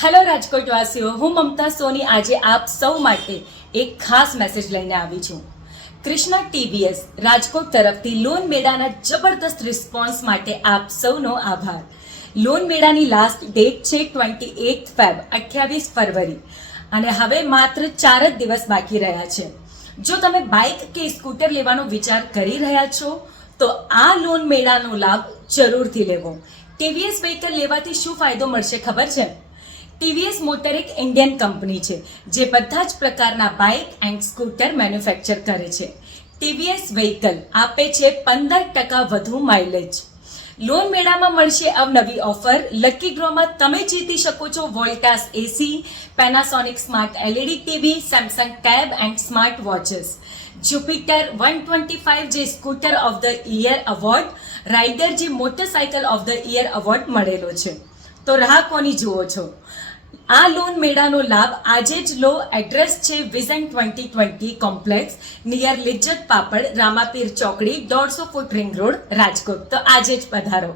Hello Rajkot વાસીઓ, હું મમતા સોની આજે આપ સૌ માટે એક ખાસ મેસેજ લઈને આવી છું. કૃષ્ણા ટીવીએસ રાજકોટ તરફથી લોન મેળાના જબરદસ્ત રિસ્પોન્સ માટે આપ સૌનો આભાર. લોન મેળાની લાસ્ટ ડેટ છે 28 ફેબ 28 ફરવરી અને હવે માત્ર 4 જ દિવસ બાકી રહ્યા છે. જો તમે બાઇક કે સ્કૂટર લેવાનો વિચાર કરી રહ્યા છો તો આ લોન મેળાનો લાભ જરૂરથી લેવો. ટીવીએસ વ્હીકલ લેવાથી શું ફાયદો મળશે ખબર છે? ટીવીએસ મોટર એક ઇન્ડિયન કંપની છે જે બધા જ પ્રકારના બાઇક એન્ડ સ્કૂટર મેન્યુફેક્ચર કરે છે. ટીવીએસ વ્હીકલ આપે છે 15% વધુ માઇલેજ. લોન મેળામાં મળશે અવનવી ઓફર. લકી ડ્રોમાં તમે જીતી શકો છો Voltas AC, Panasonic smart LED TV, Samsung tab and smart watches, Jupiter 125 જે scooter of the year award, Raider જે motorcycle of the year award મળેલો છે. તો રાહ કોની જુઓ છો? આ લોન મેળાનો લાભ આજે જ લો. એડ્રેસ છે vision 2020 complex near Lijjat Papad, Ramapir ચોકડી, 150 ફૂટ રિંગ રોડ, રાજકોટ. તો આજે જ પધારો.